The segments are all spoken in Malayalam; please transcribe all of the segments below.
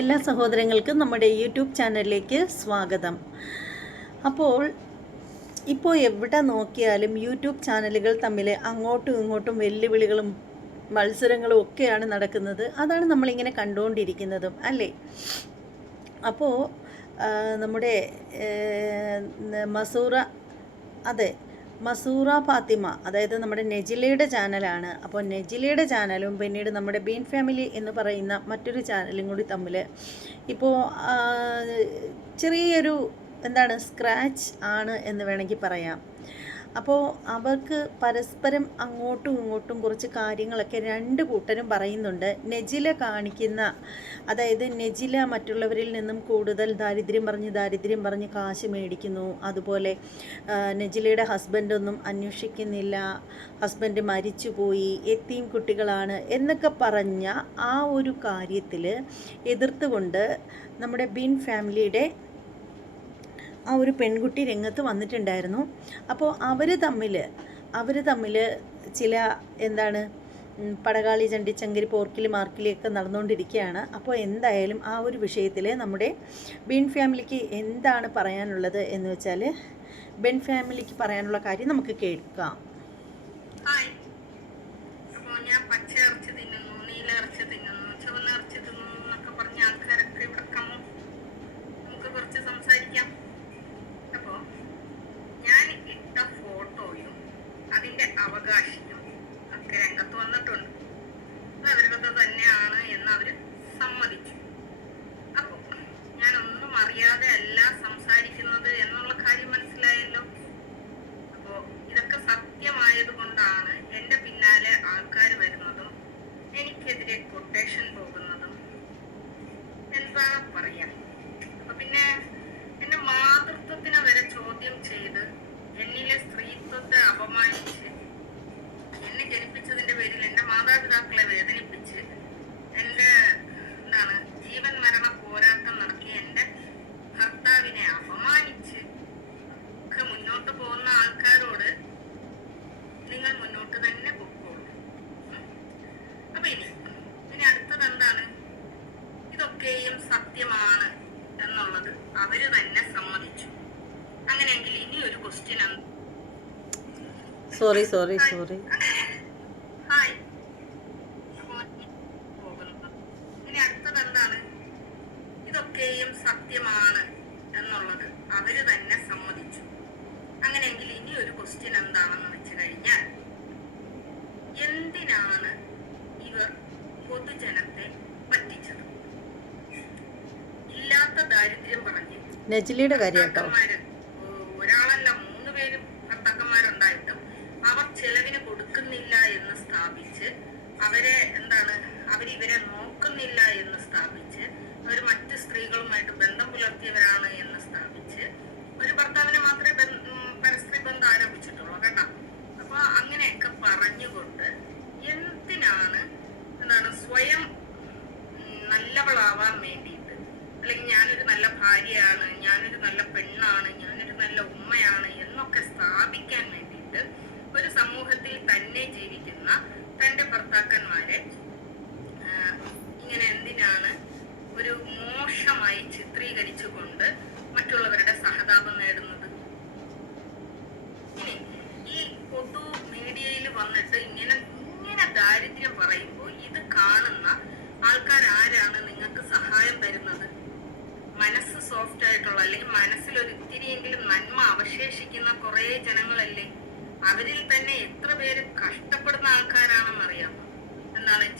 എല്ലാ സഹോദരങ്ങൾക്കും നമ്മുടെ യൂട്യൂബ് ചാനലിലേക്ക് സ്വാഗതം. ഇപ്പോൾ എവിടെ നോക്കിയാലും യൂട്യൂബ് ചാനലുകൾ തമ്മിൽ അങ്ങോട്ടും ഇങ്ങോട്ടും വെല്ലുവിളികളും മത്സരങ്ങളും ഒക്കെയാണ് നടക്കുന്നത്. അതാണ് നമ്മളിങ്ങനെ കണ്ടുകൊണ്ടിരിക്കുന്നതും അല്ലേ. അപ്പോൾ നമ്മുടെ മസൂറ ഫാത്തിമ, അതായത് നമ്മുടെ നെജിലയുടെ ചാനലാണ്. അപ്പോൾ നെജിലയുടെ ചാനലും പിന്നീട് നമ്മുടെ ബീൻ ഫാമിലി എന്ന് പറയുന്ന മറ്റൊരു ചാനലും കൂടി തമ്മിൽ ഇപ്പോൾ ചെറിയൊരു സ്ക്രാച്ച് ആണ് എന്ന് വേണമെങ്കിൽ പറയാം. അപ്പോൾ അവർക്ക് പരസ്പരം അങ്ങോട്ടും ഇങ്ങോട്ടും കുറച്ച് കാര്യങ്ങളൊക്കെ രണ്ട് കൂട്ടരും പറയുന്നുണ്ട്. നെജില കാണിക്കുന്ന, അതായത് നെജില മറ്റുള്ളവരിൽ നിന്നും കൂടുതൽ ദാരിദ്ര്യം പറഞ്ഞ് കാശ് മേടിക്കുന്നു. അതുപോലെ നെജിലയുടെ ഹസ്ബൻഡൊന്നും അന്വേഷിക്കുന്നില്ല, ഹസ്ബൻഡ് മരിച്ചുപോയി, എത്തീം കുട്ടികളാണ് എന്നൊക്കെ പറഞ്ഞ ആ ഒരു കാര്യത്തിൽ എതിർത്തുകൊണ്ട് നമ്മുടെ ബീൻ ഫാമിലിയുടെ ആ ഒരു പെൺകുട്ടി രംഗത്ത് വന്നിട്ടുണ്ടായിരുന്നു. അപ്പോൾ അവർ തമ്മിൽ ചില പടകാളി ചണ്ടിച്ചങ്കരി പോർക്കിൽ മാർക്കിലൊക്കെ നടന്നുകൊണ്ടിരിക്കുകയാണ്. അപ്പോൾ എന്തായാലും ആ ഒരു വിഷയത്തിൽ നമ്മുടെ ബീൻ ഫാമിലിക്ക് എന്താണ് പറയാനുള്ളത് എന്ന് വെച്ചാൽ ബീൻ ഫാമിലിക്ക് പറയാനുള്ള കാര്യം നമുക്ക് കേൾക്കാം. ഞാൻ പച്ച ഇറച്ചി തിന്നുന്നു, നീല ഇറച്ചി തിന്നുന്നു, ചുവന്ന ഇറച്ചി തിന്നുന്നു എന്നൊക്കെ പറഞ്ഞ ആൾക്കാരൊക്കെ ഇവിടെ നമുക്ക് കുറച്ച് സംസാരിക്കാം. അപ്പോ ഞാൻ ഇട്ട ഫോട്ടോയും അതിന്റെ അവകാശിയും ഒക്കെ രംഗത്ത് വന്നിട്ടുണ്ട്. അവരുടെ തന്നെയാണ് എന്ന് അവര് സമ്മതിച്ചു. അപ്പോ ഞാനൊന്നും അറിയാതെ അല്ല സംസാരിക്കുന്നത് എന്നുള്ള കാര്യം മനസ്സിലായല്ലോ. അപ്പോ ഇതൊക്കെ സത്യമായത് കൊണ്ടാണ് എന്റെ പിന്നാലെ ആൾക്കാർ വരുന്നതും എനിക്കെതിരെ കൊട്ടേഷൻ പോകുന്നതും. എന്താ പറയാ, അപ്പൊ പിന്നെ എന്റെ മാതൃത്വത്തിനെ വരെ ചോദ്യം ചെയ്ത് എന്നിലെ സ്ത്രീത്വത്തെ അപമാനിച്ച് എന്നെ ജനിപ്പിച്ചതിന്റെ പേരിൽ എന്റെ മാതാപിതാക്കളെ വേദനിപ്പിച്ച് എന്റെ ജീവൻ മരണ പോരാട്ടം നടത്തി എന്റെ ഭർത്താവിനെ അപമാനിച്ച് ഒക്കെ മുന്നോട്ട് പോകുന്ന ആൾക്കാരോട് നിങ്ങൾ മുന്നോട്ട് തന്നെ പൊക്കോളൂ. അപ്പൊ ഇനി അടുത്തത് എന്താണ്? ഇതൊക്കെയും സത്യമാണ് എന്നുള്ളത് അവര് തന്നെ സമ്മതിച്ചു. അങ്ങനെയെങ്കിൽ ഇനി ഒരു ക്വസ്റ്റ്യൻ സോറി ഹായ്. അപ്പൊ ഇനി അടുത്തത് എന്താണ്? ഇതൊക്കെയും സത്യമാണ് എന്നുള്ളത് അവര് തന്നെ സമ്മതിച്ചു. അങ്ങനെയെങ്കിൽ ഇനി ഒരു ക്വസ്റ്റ്യൻ എന്താണെന്ന് വെച്ച് കഴിഞ്ഞാൽ, എന്തിനാണ് ഇവർ പൊതുജനത്തെ പറ്റിച്ചത്? ഇല്ലാത്ത ദാരിദ്ര്യം പറഞ്ഞ് നെജിലയുടെ കാര്യം ഒരാളല്ല 3 പേരും ഭർത്താക്കന്മാരുണ്ടായിട്ടും അവർ ചെലവിന് കൊടുക്കുന്നില്ല എന്ന് സ്ഥാപിച്ച്, അവരിവരെ നോക്കുന്നില്ല എന്ന് സ്ഥാപിച്ച്, അവർ മറ്റ് സ്ത്രീകളുമായിട്ട് ബന്ധം പുലർത്തിയവരാണ് എന്ന് സ്ഥാപിച്ച്, ഒരു ഭർത്താവിനെ മാത്രമേ പരസ്ത്രീ ബന്ധം ആരോപിച്ചിട്ടുള്ളൂ കേട്ടോ. അപ്പൊ അങ്ങനെയൊക്കെ പറഞ്ഞുകൊണ്ട് എന്തിനാണ് സ്വയം നല്ലവളാവാൻ വേണ്ടിയിട്ട്, അല്ലെങ്കിൽ ഞാനൊരു നല്ല ഭാര്യയാണ്, ഞാനൊരു നല്ല പെണ്ണാണ്, ഞാനൊരു നല്ല ഉമ്മയാണ് എന്നൊക്കെ സ്ഥാപിക്കാൻ വേണ്ടിയിട്ട് ഒരു സമൂഹത്തിൽ തന്നെ ജീവിക്കുന്ന തന്റെ ഭർത്താക്കന്മാരെ ഇങ്ങനെ എന്തിനാണ് ഒരു മോശമായി ചിത്രീകരിച്ചുകൊണ്ട് മറ്റുള്ളവരുടെ സഹതാപം നേടുന്നത്? ഇനി ഈ പൊതു മീഡിയയിൽ വന്നിട്ട് ഇങ്ങനെ ദാരിദ്ര്യം പറയുമ്പോൾ ഇത് കാണുന്ന ആൾക്കാർ ആരാണ് നിങ്ങൾക്ക് സഹായം തരുന്നത്? മനസ്സ് സോഫ്റ്റ് ആയിട്ടുള്ള, അല്ലെങ്കിൽ മനസ്സിൽ ഒരു ഇത്തിരിയെങ്കിലും നന്മ അവശേഷിക്കുന്ന കുറെ ജനങ്ങളല്ലേ? അവരിൽ തന്നെ എത്ര പേര് കഷ്ടപ്പെടുന്ന ആൾക്കാരാണെന്ന് അറിയാമോ?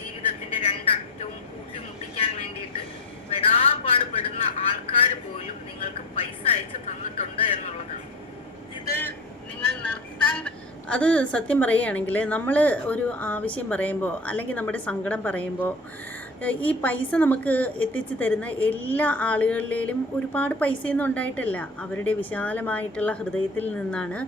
ജീവിതത്തിന്റെ രണ്ടറ്റവും കൂട്ടിമുട്ടിക്കാൻ വേണ്ടിയിട്ട് പെടാപാടുപെടുന്ന ആൾക്കാർ പോലും നിങ്ങൾക്ക് പൈസ അയച്ചു തന്നിട്ടുണ്ട് എന്നുള്ളതാണ്. ഇത് നിങ്ങൾ നിർത്താൻ അത് സത്യം പറയുകയാണെങ്കിൽ നമ്മൾ ഒരു ആവശ്യം പറയുമ്പോൾ അല്ലെങ്കിൽ നമ്മുടെ സങ്കടം പറയുമ്പോൾ ഈ പൈസ നമുക്ക് എത്തിച്ചു തരുന്ന എല്ലാ ആളുകളിലും ഒരുപാട് പൈസയൊന്നും ഉണ്ടായിട്ടല്ല. അവരുടെ വിശാലമായിട്ടുള്ള ഹൃദയത്തിൽ നിന്നാണ്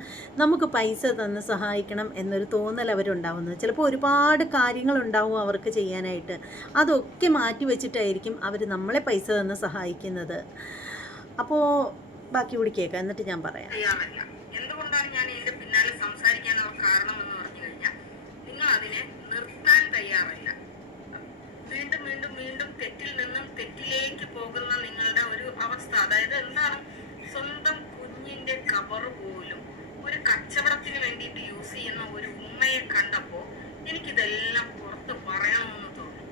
നമുക്ക് പൈസ തന്ന് സഹായിക്കണം എന്നൊരു തോന്നൽ അവരുണ്ടാവുന്നത്. ചിലപ്പോൾ ഒരുപാട് കാര്യങ്ങളുണ്ടാവും അവർക്ക് ചെയ്യാനായിട്ട്. അതൊക്കെ മാറ്റി വെച്ചിട്ടായിരിക്കും അവർ നമ്മളെ പൈസ തന്ന് സഹായിക്കുന്നത്. അപ്പോൾ ബാക്കി കൂടി കേൾക്കാം, എന്നിട്ട് ഞാൻ പറയാം. എന്തുകൊണ്ടാണ് ഞാൻ ഇതിന്റെ പിന്നാലെ സംസാരിക്കാനുള്ള കാരണം എന്ന് പറഞ്ഞു കഴിഞ്ഞാൽ, നിങ്ങൾ അതിനെ നിർത്താൻ തയ്യാറല്ല. വീണ്ടും തെറ്റിൽ നിന്നും തെറ്റിലേക്ക് എനിക്കിതെല്ലാം പുറത്ത് പറയണമെന്ന് തോന്നി.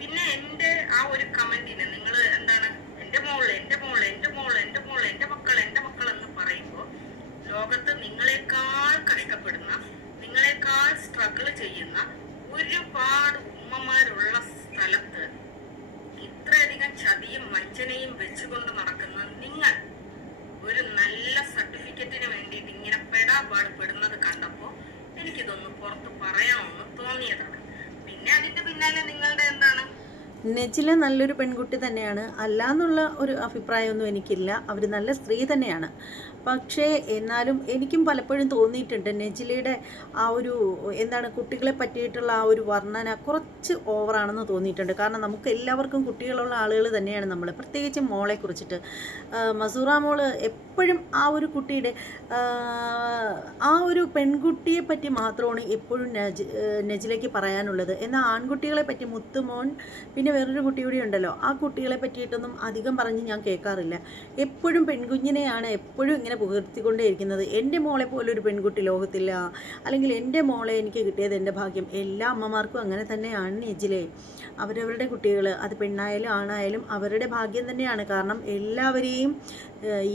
പിന്നെ എൻ്റെ ആ ഒരു കമന്റിന് നിങ്ങൾ എന്താണ് എൻ്റെ മോള് എൻ്റെ മോള് എൻ്റെ മോള് എൻ്റെ മോള് എൻ്റെ മക്കൾ എന്ന് പറയുമ്പോൾ ലോകത്ത് നിങ്ങളെക്കാൾ കഷ്ടപ്പെടുന്ന, നിങ്ങളെക്കാൾ സ്ട്രഗിൾ ചെയ്യുന്ന ഒരുപാട് ഉമ്മമാരുള്ള സ്ഥലത്ത് ഇത്രയധികം ചതിയും വഞ്ചനയും വെച്ചുകൊണ്ട് നടക്കുന്ന നിങ്ങൾ ഒരു നല്ല സർട്ടിഫിക്കറ്റിന് വേണ്ടിയിട്ട് ഇങ്ങനെ പെടാപാട് പെടുന്നത് കണ്ടപ്പോൾ എനിക്കിതൊന്ന് പുറത്ത് പറയണമെന്ന് തോന്നിയതാണ്. പിന്നെ അതിന്റെ പിന്നാലെ നിങ്ങളുടെ എന്താണ്, നെജില നല്ലൊരു പെൺകുട്ടി തന്നെയാണ്, അല്ലാന്നുള്ള ഒരു അഭിപ്രായമൊന്നും എനിക്കില്ല. അവർ നല്ല സ്ത്രീ തന്നെയാണ്. പക്ഷേ എന്നാലും എനിക്കും പലപ്പോഴും തോന്നിയിട്ടുണ്ട് നെജിലയുടെ ആ ഒരു എന്താണ് കുട്ടികളെ പറ്റിയിട്ടുള്ള ആ ഒരു വർണ്ണന കുറച്ച് ഓവറാണെന്ന് തോന്നിയിട്ടുണ്ട്. കാരണം നമുക്ക് എല്ലാവർക്കും കുട്ടികളുള്ള ആളുകൾ തന്നെയാണ് നമ്മൾ, പ്രത്യേകിച്ച് മോളെ കുറിച്ചിട്ട്. മസൂറ മോള് എപ്പോഴും ആ ഒരു കുട്ടിയുടെ ആ ഒരു പെൺകുട്ടിയെ പറ്റി മാത്രമാണ് എപ്പോഴും നെജിലയ്ക്ക് പറയാനുള്ളത്. എന്നാൽ ആൺകുട്ടികളെ പറ്റി മുത്തുമോൻ പിന്നെ വേറൊരു കുട്ടി കൂടി ഉണ്ടല്ലോ, ആ കുട്ടികളെ പറ്റിയിട്ടൊന്നും അധികം പറഞ്ഞ് ഞാൻ കേൾക്കാറില്ല. എപ്പോഴും പെൺകുഞ്ഞിനെയാണ് എപ്പോഴും ഇങ്ങനെ പുകഴ്ത്തിക്കൊണ്ടേയിരിക്കുന്നത്. എൻ്റെ മോളെ പോലൊരു പെൺകുട്ടി ലോകത്തില്ല, അല്ലെങ്കിൽ എൻ്റെ മോളെ എനിക്ക് കിട്ടിയത് എൻ്റെ ഭാഗ്യം. എല്ലാ അമ്മമാർക്കും അങ്ങനെ തന്നെയാണ് നെജിലെ. അവരവരുടെ കുട്ടികൾ, അത് പെണ്ണായാലും ആണായാലും അവരുടെ ഭാഗ്യം തന്നെയാണ്. കാരണം എല്ലാവരെയും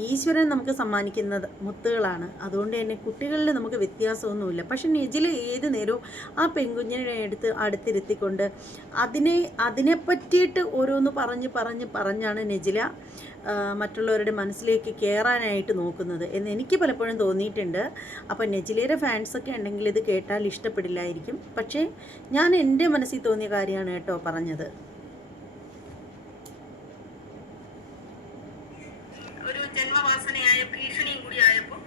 ഈശ്വരൻ നമുക്ക് സമ്മാനിക്കുന്നത് മുത്തുകളാണ്. അതുകൊണ്ട് തന്നെ കുട്ടികളിൽ നമുക്ക് വ്യത്യാസമൊന്നുമില്ല. പക്ഷെ നെജില ഏത് നേരവും ആ പെൺകുഞ്ഞിനെ അടുത്തിരുത്തിക്കൊണ്ട് അതിനെ പറ്റിയിട്ട് ഓരോന്ന് പറഞ്ഞാണ് നെജില മറ്റുള്ളവരുടെ മനസ്സിലേക്ക് കയറാനായിട്ട് നോക്കുന്നത് എന്ന് എനിക്ക് പലപ്പോഴും തോന്നിയിട്ടുണ്ട്. അപ്പോൾ നെജിലയുടെ ഫാൻസൊക്കെ ഉണ്ടെങ്കിൽ ഇത് കേട്ടാൽ ഇഷ്ടപ്പെടില്ലായിരിക്കും. പക്ഷേ ഞാൻ എൻ്റെ മനസ്സിൽ തോന്നിയ കാര്യമാണ് കേട്ടോ പറഞ്ഞത്. ഒരു ജന്മവാസനയായ ഭീഷണിയും കൂടി ആയപ്പോൾ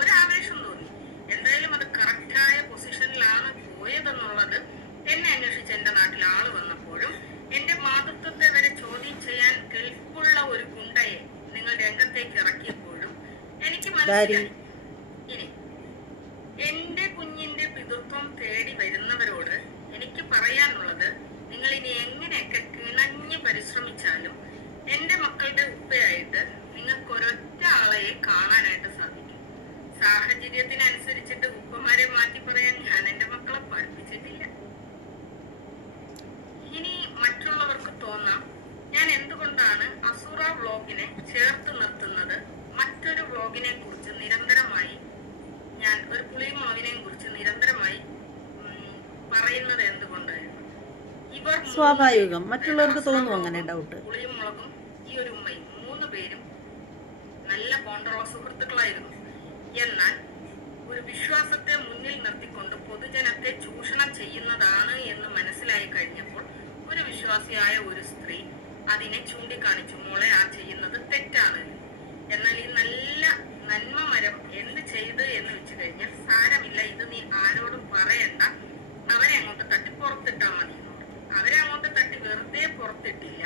ഒരാവേശം തോന്നി. എന്തായാലും അത് കറക്റ്റായ പൊസിഷനിലാണ് പോയതെന്നുള്ളത് എന്നെ അന്വേഷിച്ച് എൻ്റെ നാട്ടിൽ ആള് വന്നപ്പോഴും എന്റെ മാതൃത്വത്തെ വരെ ചോദ്യം ചെയ്യാൻ കെൽപ്പുള്ള ഒരു ഗുണ്ടയെ നിങ്ങൾ രംഗത്തേക്ക് ഇറക്കിയപ്പോഴും എനിക്ക് മനസ്സിലായി. ഇനി എന്റെ കുഞ്ഞിന്റെ പിതൃത്വം തേടി വരുന്നവരോട് എനിക്ക് പറയാനുള്ളത്, നിങ്ങൾ ഇനി എങ്ങനെയൊക്കെ കിണഞ്ഞ് പരിശ്രമിച്ചാലും എന്റെ മക്കളുടെ ഉപ്പയായിട്ട് നിങ്ങൾക്ക് ഒരൊറ്റ ആളെയെ കാണാനായിട്ട് സാധിക്കും. സാഹചര്യത്തിനനുസരിച്ചിട്ട് ഉപ്പമാരെ മാറ്റി പറയാൻ ഞാൻ എന്റെ മക്കളെ പഠിപ്പിച്ചിട്ടില്ല. ഇനി മറ്റുള്ളവർക്ക് തോന്നാം ഞാൻ എന്തുകൊണ്ടാണ് അസുറ വ്ലോഗിനെ ചേർത്ത് നിർത്തുന്നത് മറ്റൊരു വ്ലോഗിനെ കുറിച്ച് നിരന്തരമായി, ഞാൻ ഒരു പുളിമുളകിനെ കുറിച്ച് നിരന്തരമായി പറയുന്നത് എന്തുകൊണ്ടായിരുന്നു. ഇവർ സ്വാഭാവികം, മറ്റുള്ളവർക്ക് തോന്നും അങ്ങനെ ഡൗട്ട്. പുളിമുളകും ഈ ഒരു ഉമ്മയും 3 പേരും നല്ല ബോണ്ടുള്ള സുഹൃത്തുക്കളായിരുന്നു. എന്നാൽ ഒരു വിശ്വാസത്തെ മുന്നിൽ നിർത്തിക്കൊണ്ട് പൊതുജനത്തെ ചൂഷണം ചെയ്യുന്നതാണ് എന്ന് മനസ്സിലായി കഴിഞ്ഞപ്പോൾ ഒരു വിശ്വാസിയായ ഒരു സ്ത്രീ അതിനെ ചൂണ്ടിക്കാണിച്ചു, മോളെ ആ ചെയ്യുന്നത് തെറ്റാണ്. എന്നാൽ ഈ നല്ല നന്മ മരം എന്ത് ചെയ്ത് എന്ന് വെച്ച് കഴിഞ്ഞാൽ സാരമില്ല, ഇത് നീ ആരോടും പറയണ്ട, അവരെ അങ്ങോട്ട് തട്ടി പുറത്തിട്ടാ മതി. അവരെ അങ്ങോട്ട് തട്ടി വെറുതെ പുറത്തിട്ടില്ല,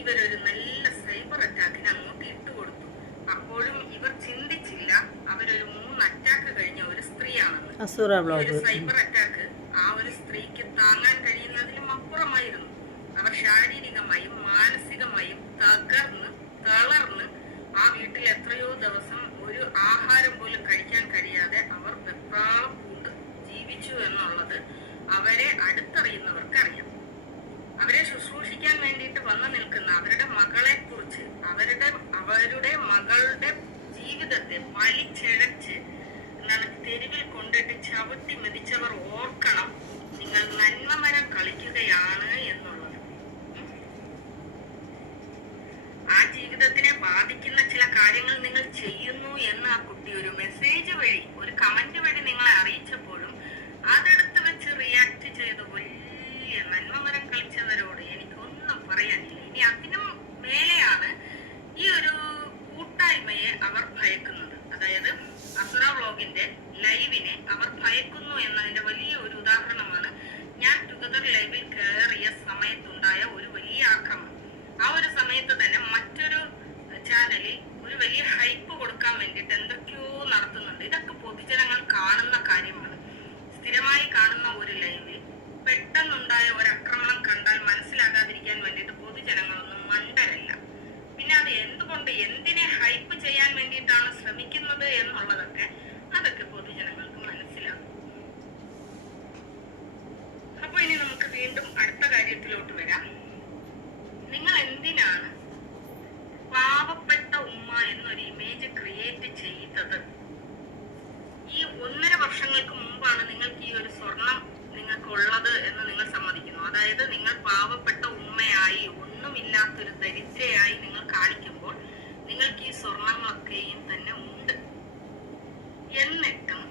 ഇവരൊരു നല്ല സൈബർ അറ്റാക്കിന് അങ്ങോട്ട് ഇട്ടുകൊടുത്തു. അപ്പോഴും ഇവർ ചിന്തിച്ചില്ല അവരൊരു 3 അറ്റാക്ക് കഴിഞ്ഞ ഒരു സ്ത്രീയാണെന്ന്. ഒരു സൈബർ അറ്റാക്ക് ആ ഒരു സ്ത്രീക്ക് താങ്ങാൻ കഴിയുന്നതിലും അപ്പുറമായിരുന്നു. അവർ ശാരീരികമായും മാനസികമായും തളർന്ന് ആ വീട്ടിൽ എത്രയോ ദിവസം ഒരു ആഹാരം പോലും കഴിക്കാൻ കഴിയാതെ അവർ വെപ്രാളം കൊണ്ട് ജീവിച്ചു എന്നുള്ളത് അവരെ അടുത്തറിയുന്നവർക്ക് അറിയാം. അവരെ ശുശ്രൂഷിക്കാൻ വേണ്ടിയിട്ട് വന്നു നിൽക്കുന്ന അവരുടെ മകളെ കുറിച്ച്, അവരുടെ മകളുടെ ജീവിതത്തെ വലിച്ചിഴച്ച് തെരുവിൽ കൊണ്ടിട്ട് ചവിട്ടി മെതിച്ചവർ ഓർക്കണം, നിങ്ങൾ നന്മമരം കളിക്കുകയാണ് എന്നുള്ളത്. ആ ജീവിതത്തിനെ ബാധിക്കുന്ന ചില കാര്യങ്ങൾ നിങ്ങൾ ചെയ്യുന്നു എന്ന് ആ കുട്ടി ഒരു മെസ്സേജ് വഴി, ഒരു കമന്റ് വഴി നിങ്ങളെ അറിയിച്ചപ്പോഴും അതെടുത്ത് വെച്ച് റിയാക്ട് ചെയ്ത് വലിയ നന്മമരം കളിച്ചവരോട് എനിക്കൊന്നും പറയാനില്ല. ഇനി അതിനും മേലെയാണ് ഈ ഒരു കൂട്ടായ്മയെ അവർ ഭയക്കുന്നത്. അതായത് അസുറ വ്ലോഗിന്റെ ലൈവിനെ അവർ ഭയക്കുന്നു എന്നതിന്റെ വലിയ ഒരു ഉദാഹരണമാണ് ഞാൻ ടുഗദർ ലൈവിൽ കയറിയ സമയത്തുണ്ടായ ഒരു വലിയ ആക്രമണം. ആ ഒരു സമയത്ത് തന്നെ മറ്റൊരു ചാനലിൽ ഒരു വലിയ ഹൈപ്പ് കൊടുക്കാൻ വേണ്ടിയിട്ട് എന്തൊക്കെയോ നടത്തുന്നുണ്ട്. ഇതൊക്കെ പൊതുജനങ്ങൾ കാണുന്ന കാര്യമാണ്. സ്ഥിരമായി കാണുന്ന ഒരു ലൈവിൽ പെട്ടെന്നുണ്ടായ ഒരു ആക്രമണം കണ്ടാൽ മനസ്സിലാകാതിരിക്കാൻ വേണ്ടിയിട്ട് പൊതുജനങ്ങളൊന്നും മണ്ടരല്ല. പിന്നെ അത് എന്തുകൊണ്ട് എന്തിനെ ഹൈപ്പ് ചെയ്യാൻ വേണ്ടിയിട്ടാണ് ശ്രമിക്കുന്നത് എന്നുള്ളതൊക്കെ അതൊക്കെ പൊതുജനങ്ങൾക്ക് മനസ്സിലാകും. വീണ്ടും അടുത്ത കാര്യത്തിലോട്ട് വരാം. നിങ്ങൾ എന്തിനാണ് പാവപ്പെട്ട ഉമ്മ എന്നൊരു ഇമേജ് ക്രിയേറ്റ് ചെയ്തത്? ഈ 1.5 വർഷങ്ങൾക്ക് മുമ്പാണ് നിങ്ങൾക്ക് ഈ ഒരു സ്വർണം നിങ്ങൾക്കുള്ളത് എന്ന് നിങ്ങൾ സമ്മതിക്കുന്നു. അതായത് നിങ്ങൾ പാവപ്പെട്ട ഉമ്മയായി, ഒന്നുമില്ലാത്തൊരു ദരിദ്രയായി നിങ്ങൾ കാണിക്കുമ്പോൾ നിങ്ങൾക്ക് ഈ സ്വർണങ്ങളൊക്കെയും തന്നെ ഉണ്ട്. എന്നിട്ടും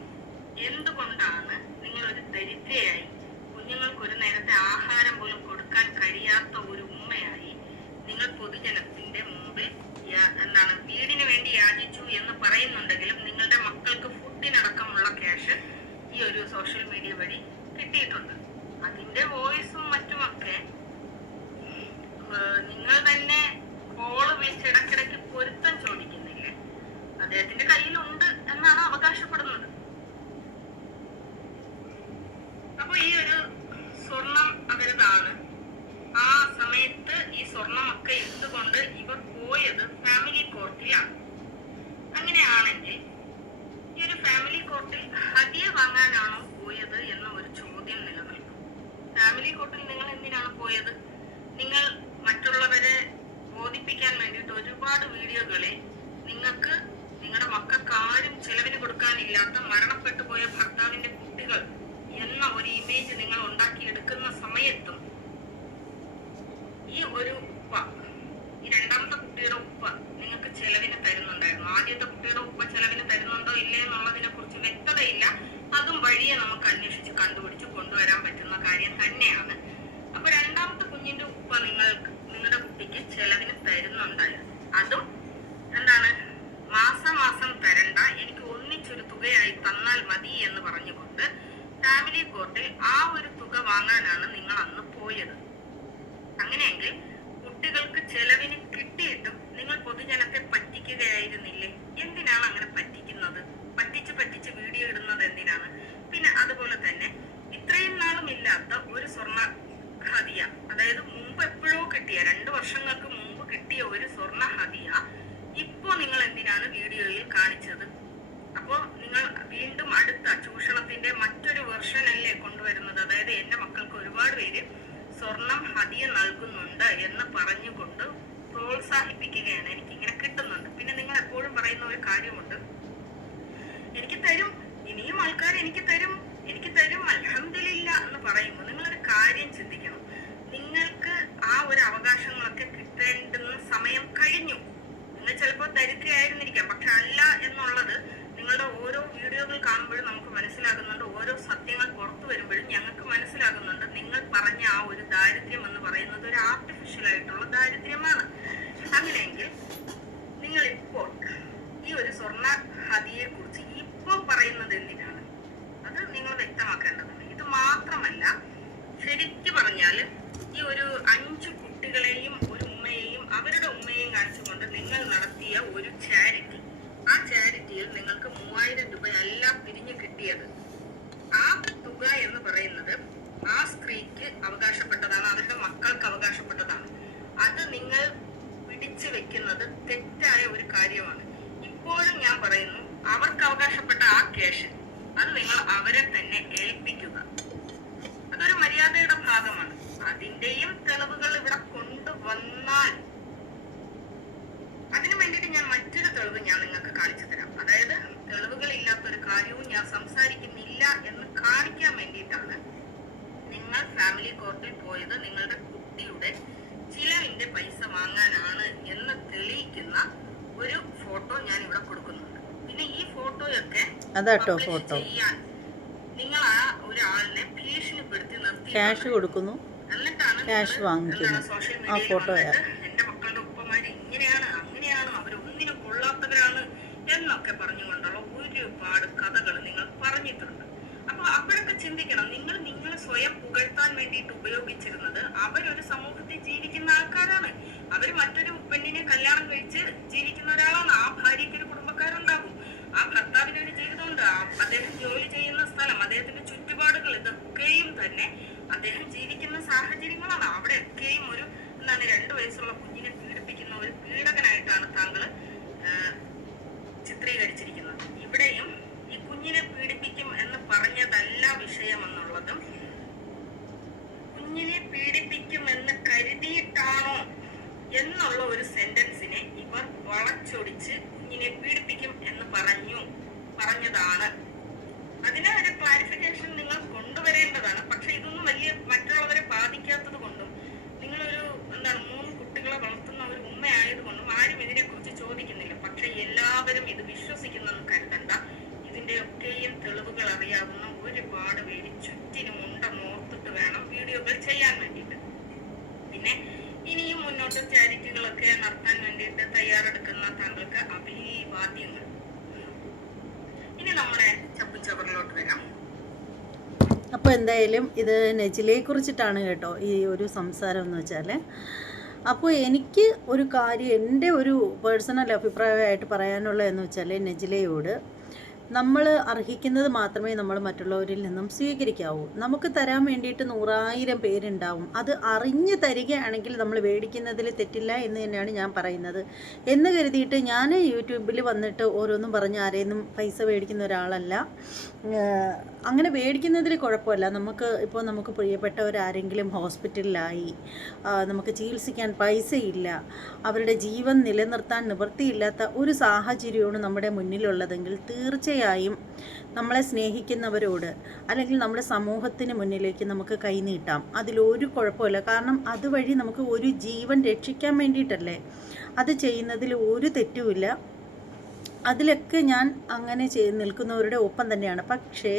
എന്തുകൊണ്ടാണ് നിങ്ങൾ ഒരു ദരിദ്രയായി, കുഞ്ഞുങ്ങൾക്ക് ഒരു നേരത്തെ ആഹാരം പോലും കൊടുക്കാൻ കഴിയാത്ത ഒരു ഉമ്മയായി നിങ്ങൾ പൊതുജനത്തിന്റെ മുമ്പിൽ വീടിന് വേണ്ടി യാചിച്ചു എന്ന് പറയുന്നുണ്ടെങ്കിലും നിങ്ങളുടെ മക്കൾക്ക് ഫുഡിനടക്കമുള്ള ക്യാഷ് ഈ ഒരു സോഷ്യൽ മീഡിയ വഴി കിട്ടിയിട്ടുണ്ട്. അതിന്റെ വോയിസും മറ്റുമൊക്കെ നിങ്ങൾ തന്നെ കോള് വിളിച്ച് ഇടയ്ക്കിടയ്ക്ക് പൊരുത്തം ചോദിക്കുന്നില്ലേ? അദ്ദേഹത്തിന്റെ കയ്യിലുണ്ട് എന്നാണ് അവകാശപ്പെടുന്നത്. അപ്പൊ ഈ ഒരു സ്വർണം അവരതാണ്. ആ സമയത്ത് ഈ സ്വർണമൊക്കെ ഇട്ടുകൊണ്ട് ഇവർ പോയത് ഫാമിലി കോർട്ടിലാണ്. അങ്ങനെയാണെങ്കിൽ ഈ ഒരു ഫാമിലി കോർട്ടിൽ ഹദിയ വാങ്ങാനാണോ പോയത് എന്ന ഒരു ചോദ്യം നിലനിൽക്കും. ഫാമിലി കോർട്ടിൽ നിങ്ങൾ എന്തിനാണ് പോയത്? നിങ്ങൾ മറ്റുള്ളവരെ ബോധിപ്പിക്കാൻ വേണ്ടിയിട്ട് ഒരുപാട് വീഡിയോകളിൽ നിങ്ങൾക്ക് നിങ്ങളുടെ മക്കൾക്ക് ആരും ചെലവിന് കൊടുക്കാനില്ലാത്ത മരണപ്പെട്ടു പോയ ഭർത്താവിന്റെ കുട്ടികൾ എന്ന ഒരു ഇമേജ് നിങ്ങൾ ഉണ്ടാക്കിയെടുക്കുന്ന സമയത്തും ഈ ഒരു ഉപ്പ, ഈ രണ്ടാമത്തെ കുട്ടിയുടെ ഉപ്പ നിങ്ങൾക്ക് ചെലവിന് തരുന്നുണ്ടായിരുന്നു. ആദ്യത്തെ കുട്ടിയുടെ ഉപ്പ ചെലവിന് തരുന്നുണ്ടോ ഇല്ലേ എന്നുള്ളതിനെ കുറിച്ച് വ്യക്തതയില്ല. അതും വഴിയെ നമുക്ക് അന്വേഷിച്ച് കണ്ടുപിടിച്ച് കൊണ്ടുവരാൻ പറ്റുന്ന കാര്യം തന്നെയാണ്. അപ്പൊ രണ്ടാമത്തെ കുഞ്ഞിന്റെ ഉപ്പ നിങ്ങളുടെ കുട്ടിക്ക് ചെലവിന് തരുന്നുണ്ടായിരുന്നു. അതും മാസം തരണ്ട, എനിക്ക് ഒന്നിച്ചൊരു തുകയായി തന്നാൽ മതി എന്ന് പറഞ്ഞുകൊണ്ട് ഫാമിലി കോർട്ടിൽ ആ ഒരു തുക വാങ്ങാനാണ് നിങ്ങൾ അന്ന് പോയത്. അങ്ങനെയെങ്കിൽ കുട്ടികൾക്ക് ചെലവിന് കിട്ടിയിട്ടും നിങ്ങൾ പൊതുജനത്തെ പറ്റിക്കുകയായിരുന്നില്ലേ? എന്തിനാണ് അങ്ങനെ പറ്റിക്കുന്നത്? പറ്റിച്ച് വീഡിയോ ഇടുന്നത് എന്തിനാണ്? പിന്നെ അതുപോലെ തന്നെ ഇത്രയും നാളും ഇല്ലാത്ത ഒരു സ്വർണ്ണ ഹദിയ, അതായത് മുമ്പ് എപ്പോഴോ കിട്ടിയ 2 വർഷങ്ങൾക്ക് മുമ്പ് കിട്ടിയ ഒരു സ്വർണ്ണ ഹദിയ ഇപ്പോ നിങ്ങൾ എന്തിനാണ് വീഡിയോയിൽ കാണിച്ചത്? അപ്പോ നിങ്ങൾ വീണ്ടും അടുത്ത ചൂഷണത്തിന്റെ മറ്റൊരു വെർഷൻ അല്ലേ കൊണ്ടുവരുന്നത്? അതായത് എന്റെ മക്കൾക്ക് ഒരുപാട് പേര് സ്വർണം ഹദിയ നൽകുന്നുണ്ട് എന്ന് പറഞ്ഞുകൊണ്ട് പ്രോത്സാഹിപ്പിക്കുകയാണ്. എനിക്കിങ്ങനെ കിട്ടുന്നുണ്ട്. പിന്നെ നിങ്ങൾ എപ്പോഴും പറയുന്ന ഒരു കാര്യമുണ്ട്, എനിക്ക് തരും, ഇനിയും ആൾക്കാർ എനിക്ക് തരും അൽഹംദുലില്ലാ എന്ന് പറയുമ്പോൾ നിങ്ങളൊരു കാര്യം ചിന്തിക്കണം. നിങ്ങൾക്ക് ആ ഒരു അവകാശങ്ങളൊക്കെ കിട്ടേണ്ടുന്ന സമയം കഴിഞ്ഞു. നിങ്ങൾ ചിലപ്പോൾ ദരിദ്രയായിരുന്നിരിക്കാം, പക്ഷെ അല്ല എന്നുള്ളത് നിങ്ങളുടെ ഓരോ വീഡിയോകൾ കാണുമ്പോഴും നമുക്ക് മനസ്സിലാകുന്നുണ്ട്. ഓരോ സത്യങ്ങൾ പുറത്തു വരുമ്പോഴും ഞങ്ങൾക്ക് മനസ്സിലാകുന്നുണ്ട് നിങ്ങൾ പറഞ്ഞ ആ ഒരു ദാരിദ്ര്യം എന്ന് പറയുന്നത് ഒരു ആർട്ടിഫിഷ്യൽ ആയിട്ടുള്ള ദാരിദ്ര്യമാണ്. അങ്ങനെയെങ്കിൽ നിങ്ങൾ ഇപ്പോൾ ഈ ഒരു സ്വർണ്ണ ഹദിയെ കുറിച്ച് ഇപ്പോൾ പറയുന്നത് എന്തിനാണ്? അത് നിങ്ങൾ വ്യക്തമാക്കേണ്ടതുണ്ട്. ഇത് മാത്രമല്ല, ശരിക്കു പറഞ്ഞാൽ ഈ ഒരു 5 കുട്ടികളെയും ഒരു ഉമ്മയെയും അവരുടെ ഉമ്മയെയും കാണിച്ചുകൊണ്ട് നിങ്ങൾ നടത്തിയ ഒരു ചാരിറ്റി, ആ ചാരിറ്റിയിൽ നിങ്ങൾക്ക് 3000 രൂപയല്ല പിരിഞ്ഞു കിട്ടിയത്. ആ തുക എന്ന് പറയുന്നത് ആ സ്ത്രീക്ക് അവകാശപ്പെട്ടതാണ്, അവരുടെ മക്കൾക്ക് അവകാശപ്പെട്ടതാണ്. അത് നിങ്ങൾ പിടിച്ചു വെക്കുന്നത് തെറ്റായ ഒരു കാര്യമാണ്. ഇപ്പോഴും ഞാൻ പറയുന്നു, അവർക്ക് അവകാശപ്പെട്ട ആ ക്യാഷ് അത് നിങ്ങൾ അവരെ തന്നെ ഏൽപ്പിക്കുക. അതൊരു മര്യാദയുടെ ഭാഗമാണ്. അതിന്റെയും തെളിവുകൾ ഇവിടെ കൊണ്ടുവന്നാൽ അതിനു വേണ്ടിയിട്ട് ഞാൻ മറ്റൊരു തെളിവ് ഞാൻ നിങ്ങൾക്ക് കാണിച്ചു തരാം. അതായത് തെളിവുകൾ ഇല്ലാത്തൊരു കാര്യവും ഞാൻ സംസാരിക്കുന്നില്ല എന്ന് കാണിക്കാൻ വേണ്ടിയിട്ടാണ് നിങ്ങൾ ഫാമിലി കോർട്ടിൽ പോയത് നിങ്ങളുടെ കുട്ടിയുടെ ചിലവിന്റെ പൈസ വാങ്ങാനാണ് എന്ന് തെളിയിക്കുന്ന ഒരു ഫോട്ടോ ഞാൻ ഇവിടെ കൊടുക്കുന്നുണ്ട്. പിന്നെ ഈ ഫോട്ടോയൊക്കെ ചെയ്യാൻ നിങ്ങൾ ആ ഒരാളിനെ ഭീഷണിപ്പെടുത്തി നിർത്തി ക്യാഷ് കൊടുക്കുന്നു, ക്യാഷ് വാങ്ങിക്കുന്നു. ആ ഫോട്ടോ എന്റെ മക്കളുടെ ഉപ്പമാര് ഇങ്ങനെയാണ് അങ്ങനെയാണ്, അവരൊന്നിനും കൊള്ളാത്തവരാണ് എന്നൊക്കെ പറഞ്ഞുകൊണ്ടുള്ള ഒരുപാട് കഥകൾ നിങ്ങൾ പറഞ്ഞിട്ടുണ്ട്. അപ്പൊ അപ്പോഴൊക്കെ ചിന്തിക്കണം, നിങ്ങൾ സ്വയം പുകഴ്ത്താൻ വേണ്ടിയിട്ട് ഉപയോഗിച്ചിരുന്നത് അവരൊരു സമൂഹത്തിൽ ജീവിക്കുന്ന ആൾക്കാരാണ്. അവർ മറ്റൊരു പെണ്ണിനെ കല്യാണം കഴിച്ച് ജീവിക്കുന്ന ഒരാളാണ്. ആ ഭാര്യയ്ക്ക് ഒരു കുടുംബക്കാരുണ്ടാകും, ആ ഭർത്താവിന് ഒരു ജീവിതമുണ്ട്, അദ്ദേഹം ജോലി ചെയ്യുന്ന സ്ഥലം, അദ്ദേഹത്തിന്റെ ചുറ്റുപാടുകൾ, ഇതൊക്കെയും തന്നെ അദ്ദേഹം ജീവിക്കുന്ന സാഹചര്യങ്ങളാണ്. അവിടെയൊക്കെയും ഒരു 2 വയസ്സുള്ള കുഞ്ഞിനെ പീഡിപ്പിക്കുന്ന ഒരു പീഡകനായിട്ടാണ് താങ്കൾ ചിത്രീകരിച്ചിരിക്കുന്നത്. ഇവിടെയും ഈ കുഞ്ഞിനെ പീഡിപ്പിക്കും എന്ന് പറഞ്ഞതല്ല വിഷയം എന്നുള്ളതും, കുഞ്ഞിനെ എന്നുള്ള ഒരു സെന്റൻസിനെ ഇവർ വളച്ചൊടിച്ച് കുഞ്ഞിനെ പീഡിപ്പിക്കും എന്ന് പറഞ്ഞതാണ്. അതിന് ഒരു ക്ലാരിഫിക്കേഷൻ നിങ്ങൾ കൊണ്ടുവരേണ്ടതാണ്. പക്ഷെ ഇതൊന്നും വലിയ മറ്റുള്ളവരെ ബാധിക്കാത്തത് കൊണ്ടും നിങ്ങളൊരു 3 കുട്ടികളെ വളർത്തുന്ന ഒരു ഉമ്മയായതുകൊണ്ടും ആരും ഇതിനെക്കുറിച്ച് ചോദിക്കുന്നില്ല. പക്ഷെ എല്ലാവരും ഇത് വിശ്വസിക്കുന്നെന്ന് കരുതണ്ട. ഇതിന്റെയൊക്കെയും തെളിവുകൾ അറിയാവുന്ന ഒരുപാട് പേര് ചുറ്റിനും ഉണ്ടെന്ന് ഓർത്തിട്ട് വേണം വീഡിയോകൾ ചെയ്യാൻ വേണ്ടിയിട്ട്. പിന്നെ ഇനിയും മുന്നോട്ട് ചാരിറ്റികളൊക്കെ നടത്താൻ വേണ്ടിയിട്ട് തയ്യാറെടുക്കുന്ന താങ്കൾക്ക് അഭിവാദ്യങ്ങൾ. ഇനി നമ്മുടെ ചപ്പുചവറിലോട്ട് വരാം. അപ്പോൾ എന്തായാലും ഇത് നെജിലയെ കുറിച്ചിട്ടാണ് കേട്ടോ ഈ ഒരു സംസാരം എന്ന് വെച്ചാൽ. അപ്പോൾ എനിക്ക് ഒരു കാര്യം എൻ്റെ ഒരു പേഴ്സണൽ അഭിപ്രായമായിട്ട് പറയാനുള്ളതെന്ന് വെച്ചാൽ, നെജിലയോട് നമ്മൾ അർഹിക്കുന്നത് മാത്രമേ നമ്മൾ മറ്റുള്ളവരിൽ നിന്നും സ്വീകരിക്കാവൂ. നമുക്ക് തരാൻ വേണ്ടിയിട്ട് 100,000 പേരുണ്ടാവും. അത് അറിഞ്ഞ് തരികയാണെങ്കിൽ നമ്മൾ മേടിക്കുന്നതിൽ തെറ്റില്ല എന്ന് തന്നെയാണ് ഞാൻ പറയുന്നത്. എന്ന് കരുതിയിട്ട് ഞാൻ യൂട്യൂബിൽ വന്നിട്ട് ഓരോന്നും പറഞ്ഞ് ആരെയും പൈസ മേടിക്കുന്ന ഒരാളല്ല. അങ്ങനെ മേടിക്കുന്നതിൽ കുഴപ്പമില്ല. നമുക്ക് പ്രിയപ്പെട്ടവരാരെങ്കിലും ഹോസ്പിറ്റലിലായി, നമുക്ക് ചികിത്സിക്കാൻ പൈസയില്ല, അവരുടെ ജീവൻ നിലനിർത്താൻ നിവൃത്തിയില്ലാത്ത ഒരു സാഹചര്യമാണ് നമ്മുടെ മുന്നിലുള്ളതെങ്കിൽ തീർച്ചയായും നമ്മളെ സ്നേഹിക്കുന്നവരോട് അല്ലെങ്കിൽ നമ്മുടെ സമൂഹത്തിന് മുന്നിലേക്ക് നമുക്ക് കൈനീട്ടാം. അതിലൊരു കുഴപ്പമില്ല. കാരണം അതുവഴി നമുക്ക് ഒരു ജീവൻ രക്ഷിക്കാൻ വേണ്ടിയിട്ടല്ലേ. അത് ചെയ്യുന്നതിൽ ഒരു തെറ്റുമില്ല. അതിലൊക്കെ ഞാൻ അങ്ങനെ നിൽക്കുന്നവരുടെ ഒപ്പം തന്നെയാണ്. പക്ഷേ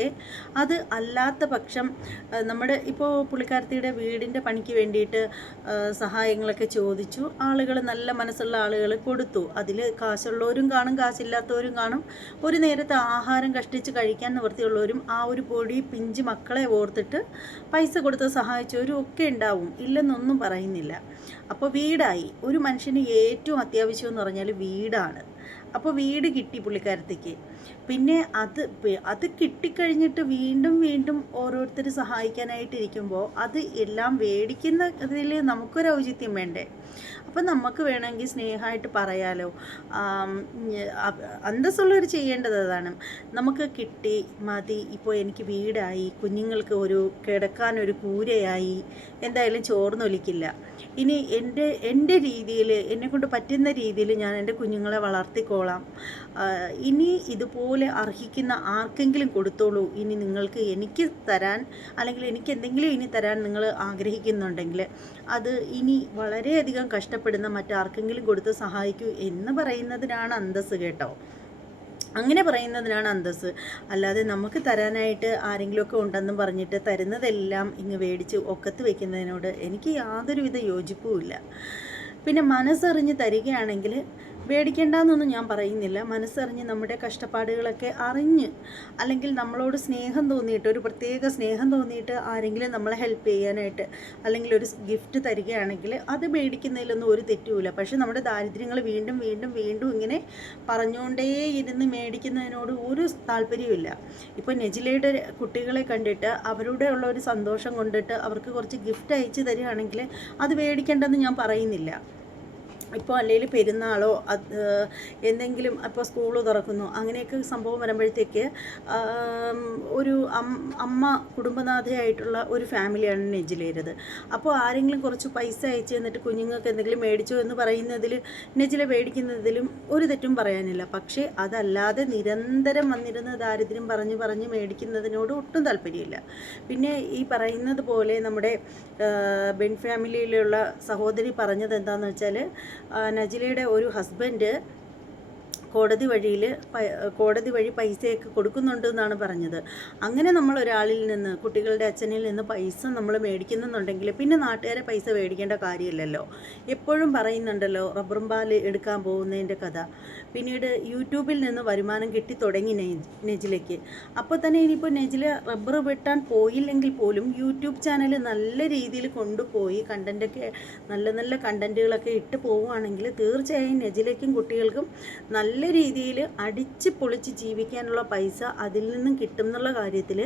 അത് അല്ലാത്ത പക്ഷം നമ്മുടെ ഇപ്പോൾ പുള്ളിക്കാരത്തിയുടെ വീടിൻ്റെ പണിക്ക് വേണ്ടിയിട്ട് സഹായങ്ങളൊക്കെ ചോദിച്ചു. ആളുകൾ, നല്ല മനസ്സുള്ള ആളുകൾ കൊടുത്തു. അതിൽ കാശുള്ളവരും കാണും, കാശില്ലാത്തവരും കാണും. ഒരു നേരത്തെ ആഹാരം കഷ്ടിച്ച് കഴിക്കാൻ നിവൃത്തിയുള്ളവരും ആ ഒരു പൊടി പിഞ്ച് മക്കളെ ഓർത്തിട്ട് പൈസ കൊടുത്ത് സഹായിച്ചവരും ഒക്കെ ഉണ്ടാവും. ഇല്ലെന്നൊന്നും പറയുന്നില്ല. അപ്പോൾ വീടായി. ഒരു മനുഷ്യന് ഏറ്റവും അത്യാവശ്യം എന്ന് പറഞ്ഞാൽ വീടാണ്. അപ്പോൾ വീട് കിട്ടി പുള്ളിക്കാരത്തേക്ക്. പിന്നെ അത് കിട്ടിക്കഴിഞ്ഞിട്ട് വീണ്ടും വീണ്ടും ഓരോരുത്തർ സഹായിക്കാനായിട്ടിരിക്കുമ്പോൾ അത് എല്ലാം മേടിക്കുന്നതിൽ നമുക്കൊരു ഔചിത്യം വേണ്ടേ? അപ്പം നമുക്ക് വേണമെങ്കിൽ സ്നേഹമായിട്ട് പറയാലോ. അന്തസ്സുള്ളവർ ചെയ്യേണ്ടത് അതാണ്. നമുക്ക് കിട്ടി, മതി, ഇപ്പോൾ എനിക്ക് വീടായി, കുഞ്ഞുങ്ങൾക്ക് കിടക്കാനൊരു കൂരയായി, എന്തായാലും ചോർന്നൊലിക്കില്ല. ഇനി എൻ്റെ രീതിയിൽ, എന്നെക്കൊണ്ട് പറ്റുന്ന രീതിയിൽ ഞാൻ എൻ്റെ കുഞ്ഞുങ്ങളെ വളർത്തിക്കോളാം. ഇനി ഇതുപോലെ അർഹിക്കുന്ന ആർക്കെങ്കിലും കൊടുത്തോളൂ. ഇനി നിങ്ങൾക്ക് എനിക്ക് തരാൻ, അല്ലെങ്കിൽ എനിക്ക് എന്തെങ്കിലും ഇനി തരാൻ നിങ്ങൾ ആഗ്രഹിക്കുന്നുണ്ടെങ്കിൽ അത് ഇനി വളരെയധികം കഷ്ടപ്പെടുന്ന മറ്റാർക്കെങ്കിലും കൊടുത്ത് സഹായിക്കൂ എന്ന് പറയുന്നതിനാണ് അന്തസ്സ് കേട്ടോ. അങ്ങനെ പറയുന്നതിനാണ് അന്തസ്സ്. അല്ലാതെ നമുക്ക് തരാനായിട്ട് ആരെങ്കിലുമൊക്കെ ഉണ്ടെന്നും പറഞ്ഞിട്ട് തരുന്നതെല്ലാം ഇങ്ങ് മേടിച്ച് ഒക്കത്ത് വയ്ക്കുന്നതിനോട് എനിക്ക് യാതൊരുവിധ യോജിപ്പുമില്ല. പിന്നെ മനസ്സറിഞ്ഞ് തരികയാണെങ്കിൽ പേടിക്കേണ്ടെന്നൊന്നും ഞാൻ പറയുന്നില്ല. മനസ്സറിഞ്ഞ് നമ്മുടെ കഷ്ടപ്പാടുകളൊക്കെ അറിഞ്ഞ്, അല്ലെങ്കിൽ നമ്മളോട് സ്നേഹം തോന്നിയിട്ട്, ഒരു പ്രത്യേക സ്നേഹം തോന്നിയിട്ട് ആരെങ്കിലും നമ്മളെ ഹെൽപ്പ് ചെയ്യാനായിട്ട് അല്ലെങ്കിൽ ഒരു ഗിഫ്റ്റ് തരികയാണെങ്കിൽ അത് മേടിക്കുന്നതിലൊന്നും ഒരു തെറ്റുമില്ല. പക്ഷേ നമ്മുടെ ദാരിദ്ര്യങ്ങൾ വീണ്ടും വീണ്ടും വീണ്ടും ഇങ്ങനെ പറഞ്ഞുകൊണ്ടേ ഇരുന്ന് മേടിക്കുന്നതിനോട് ഒരു താല്പര്യമില്ല. ഇപ്പോൾ നെജിലയുടെ കുട്ടികളെ കണ്ടിട്ട് അവരുടെ ഉള്ള ഒരു സന്തോഷം കൊണ്ടിട്ട് അവർക്ക് കുറച്ച് ഗിഫ്റ്റ് അയച്ചു തരികയാണെങ്കിൽ അത് മേടിക്കേണ്ടെന്ന് ഞാൻ പറയുന്നില്ല. ഇപ്പോൾ അല്ലെങ്കിൽ പെരുന്നാളോ എന്തെങ്കിലും, അപ്പോൾ സ്കൂൾ തുറക്കുന്നു, അങ്ങനെയൊക്കെ സംഭവം വരുമ്പോഴത്തേക്ക് ഒരു അമ്മ കുടുംബനാഥയായിട്ടുള്ള ഒരു ഫാമിലിയാണ് നെജിലയുടേത്. അപ്പോൾ ആരെങ്കിലും കുറച്ച് പൈസ അയച്ചു തന്നിട്ട് കുഞ്ഞുങ്ങൾക്ക് എന്തെങ്കിലും മേടിച്ചോ എന്ന് പറയുന്നതിൽ, നെജില മേടിക്കുന്നതിലും ഒരു തെറ്റും പറയാനില്ല. പക്ഷേ അതല്ലാതെ നിരന്തരം വന്നിരുന്ന ദാരിദ്ര്യം പറഞ്ഞ് മേടിക്കുന്നതിനോട് ഒട്ടും താല്പര്യമില്ല. പിന്നെ ഈ പറയുന്നത് പോലെ നമ്മുടെ ബെൻ ഫാമിലിയിലുള്ള സഹോദരി പറഞ്ഞത് എന്താണെന്ന് വെച്ചാൽ, നജിലയുടെ ഒരു ഹസ്ബൻഡ് കോടതി വഴി പൈസയൊക്കെ കൊടുക്കുന്നുണ്ട് എന്നാണ് പറഞ്ഞത്. അങ്ങനെ നമ്മൾ ഒരാളിൽ നിന്ന്, കുട്ടികളുടെ അച്ഛനിൽ നിന്ന് പൈസ നമ്മൾ മേടിക്കുന്നുണ്ടെങ്കിൽ പിന്നെ നാട്ടുകാരെ പൈസ മേടിക്കേണ്ട കാര്യമില്ലല്ലോ. എപ്പോഴും പറയുന്നുണ്ടല്ലോ റബ്ബറും പാൽ എടുക്കാൻ പോകുന്നതിൻ്റെ കഥ. പിന്നീട് യൂട്യൂബിൽ നിന്ന് വരുമാനം കിട്ടി തുടങ്ങി നെജിലയ്ക്ക്. അപ്പോൾ തന്നെ ഇനിയിപ്പോൾ നെജില റബ്ബർ വെട്ടാൻ പോയില്ലെങ്കിൽ പോലും യൂട്യൂബ് ചാനൽ നല്ല രീതിയിൽ കൊണ്ടുപോയി നല്ല കണ്ടൻറ്റുകളൊക്കെ ഇട്ട് പോവുകയാണെങ്കിൽ തീർച്ചയായും നെജിലയ്ക്കും കുട്ടികൾക്കും നല്ല നല്ല രീതിയിൽ അടിച്ച് പൊളിച്ച് ജീവിക്കാനുള്ള പൈസ അതിൽ നിന്നും കിട്ടും എന്നുള്ള കാര്യത്തിൽ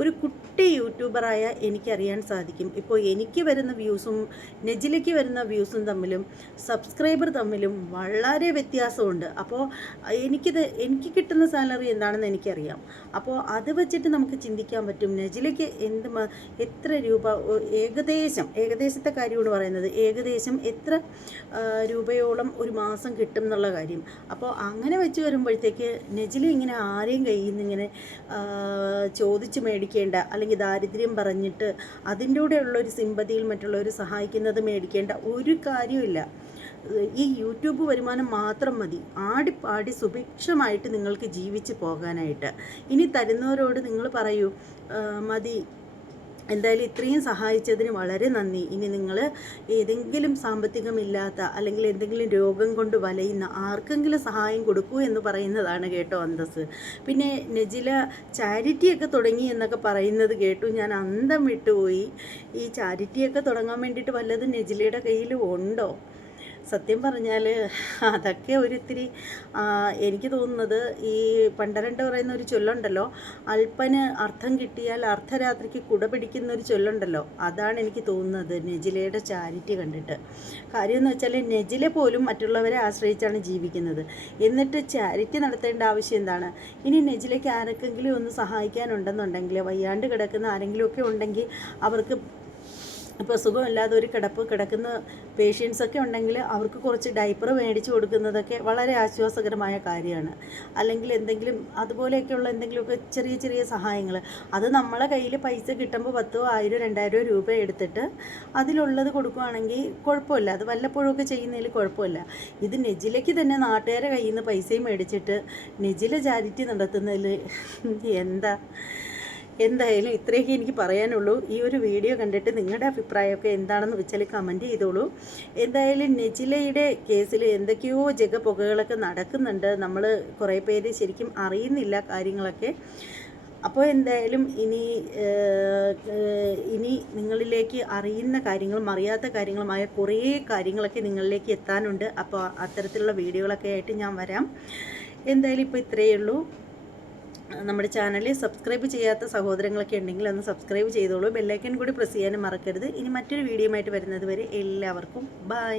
ഒരു കുട്ടി യൂട്യൂബറായ എനിക്കറിയാൻ സാധിക്കും. ഇപ്പോൾ എനിക്ക് വരുന്ന വ്യൂസും നെജിലയ്ക്ക് വരുന്ന വ്യൂസും തമ്മിലും സബ്സ്ക്രൈബർ തമ്മിലും വളരെ വ്യത്യാസമുണ്ട്. അപ്പോൾ എനിക്ക് കിട്ടുന്ന സാലറി എന്താണെന്ന് എനിക്കറിയാം. അപ്പോൾ അത് വെച്ചിട്ട് നമുക്ക് ചിന്തിക്കാൻ പറ്റും നെജിലയ്ക്ക് എത്ര രൂപ ഏകദേശത്തെ കാര്യമാണ് പറയുന്നത്, ഏകദേശം എത്ര രൂപയോളം ഒരു മാസം കിട്ടും എന്നുള്ള കാര്യം. അപ്പോൾ അങ്ങനെ വെച്ച് വരുമ്പോഴത്തേക്ക് നെജില ഇങ്ങനെ ആരെയും കയ്യിൽ നിന്ന് ഇങ്ങനെ ചോദിച്ച് മേടിക്കേണ്ട, അല്ലെങ്കിൽ ദാരിദ്ര്യം പറഞ്ഞിട്ട് അതിൻ്റെ കൂടെയുള്ളൊരു സിമ്പതിയിൽ മറ്റുള്ളവർ സഹായിക്കുന്നത് മേടിക്കേണ്ട ഒരു കാര്യമില്ല. ഈ യൂട്യൂബ് വരുമാനം മാത്രം മതി ആടിപ്പാടി സുഭിക്ഷമായിട്ട് നിങ്ങൾക്ക് ജീവിച്ച് പോകാനായിട്ട്. ഇനി തരുന്നവരോട് നിങ്ങൾ പറയൂ, മതി, എന്തായാലും ഇത്രയും സഹായിച്ചതിന് വളരെ നന്ദി. ഇനി നിങ്ങൾ ഏതെങ്കിലും സാമ്പത്തികമില്ലാത്ത അല്ലെങ്കിൽ എന്തെങ്കിലും രോഗം കൊണ്ട് വലയുന്ന ആർക്കെങ്കിലും സഹായം കൊടുക്കൂ എന്ന് പറയുന്നതാണ് കേട്ടോ അന്തസ്. പിന്നെ നെജില ചാരിറ്റിയൊക്കെ തുടങ്ങി എന്നൊക്കെ പറയുന്നത് കേട്ടു. ഞാൻ അന്തം വിട്ടുപോയി. ഈ ചാരിറ്റിയൊക്കെ തുടങ്ങാൻ വേണ്ടിയിട്ട് വല്ലതും നെജിലയുടെ കയ്യിൽ ഉണ്ടോ? സത്യം പറഞ്ഞാൽ അതൊക്കെ ഒരിത്തിരി എനിക്ക് തോന്നുന്നത് ഈ പണ്ടരണ്ട് പറയുന്ന ഒരു ചൊല്ലുണ്ടല്ലോ, അല്പന് അർത്ഥം കിട്ടിയാൽ അർദ്ധരാത്രിക്ക് കുട പിടിക്കുന്ന ഒരു ചൊല്ലുണ്ടല്ലോ, അതാണ് എനിക്ക് തോന്നുന്നത് നെജിലയുടെ ചാരിറ്റി കണ്ടിട്ട്. കാര്യം എന്ന് വെച്ചാൽ നെജില പോലും മറ്റുള്ളവരെ ആശ്രയിച്ചാണ് ജീവിക്കുന്നത്. എന്നിട്ട് ചാരിറ്റി നടത്തേണ്ട ആവശ്യം എന്താണ്? ഇനി നെജിലയ്ക്ക് ആർക്കെങ്കിലും ഒന്ന് സഹായിക്കാനുണ്ടെന്നുണ്ടെങ്കിൽ, വയ്യാണ്ട് കിടക്കുന്ന ആരെങ്കിലുമൊക്കെ ഉണ്ടെങ്കിൽ, അവർക്ക് ഇപ്പോൾ സുഖമില്ലാതെ ഒരു കിടക്കുന്ന പേഷ്യൻസൊക്കെ ഉണ്ടെങ്കിൽ അവർക്ക് കുറച്ച് ഡൈപ്പർ മേടിച്ച് കൊടുക്കുന്നതൊക്കെ വളരെ ആശ്വാസകരമായ കാര്യമാണ്. അല്ലെങ്കിൽ എന്തെങ്കിലും അതുപോലെയൊക്കെയുള്ള എന്തെങ്കിലുമൊക്കെ ചെറിയ ചെറിയ സഹായങ്ങൾ, അത് നമ്മളെ കയ്യിൽ പൈസ കിട്ടുമ്പോൾ 10,000, 1,000, 2,000 രൂപ എടുത്തിട്ട് അതിലുള്ളത് കൊടുക്കുകയാണെങ്കിൽ കുഴപ്പമില്ല. അത് വല്ലപ്പോഴൊക്കെ ചെയ്യുന്നതിൽ കുഴപ്പമില്ല. ഇത് നെജിലയ്ക്ക് തന്നെ നാട്ടുകാരെ കയ്യിൽ നിന്ന് പൈസയും മേടിച്ചിട്ട് നെജില ചാരിറ്റി നടത്തുന്നതിൽ എന്തായാലും ഇത്രയൊക്കെ എനിക്ക് പറയാനുള്ളൂ. ഈ ഒരു വീഡിയോ കണ്ടിട്ട് നിങ്ങളുടെ അഭിപ്രായമൊക്കെ എന്താണെന്ന് വെച്ചാൽ കമൻറ്റ് ചെയ്തോളൂ. എന്തായാലും നെജിലയുടെ കേസിൽ എന്തൊക്കെയോ ജഗപുകകളൊക്കെ നടക്കുന്നുണ്ട്. നമ്മൾ കുറേ പേര് ശരിക്കും അറിയുന്നില്ല കാര്യങ്ങളൊക്കെ. അപ്പോൾ എന്തായാലും ഇനി നിങ്ങളിലേക്ക് അറിയുന്ന കാര്യങ്ങളും അറിയാത്ത കാര്യങ്ങളുമായ കുറേ കാര്യങ്ങളൊക്കെ നിങ്ങളിലേക്ക് എത്താനുണ്ട്. അപ്പോൾ അത്തരത്തിലുള്ള വീഡിയോകളൊക്കെ ആയിട്ട് ഞാൻ വരാം. എന്തായാലും ഇപ്പോൾ ഇത്രയേ ഉള്ളൂ. നമ്മുടെ ചാനലിൽ സബ്സ്ക്രൈബ് ചെയ്യാത്ത സഹോദരങ്ങളൊക്കെ ഉണ്ടെങ്കിൽ ഒന്ന് സബ്സ്ക്രൈബ് ചെയ്തോളൂ. ബെല്ലൈക്കൻ കൂടി പ്രസ് ചെയ്യാനും മറക്കരുത്. ഇനി മറ്റൊരു വീഡിയോ ആയിട്ട് വരുന്നത് വരെ എല്ലാവർക്കും ബൈ.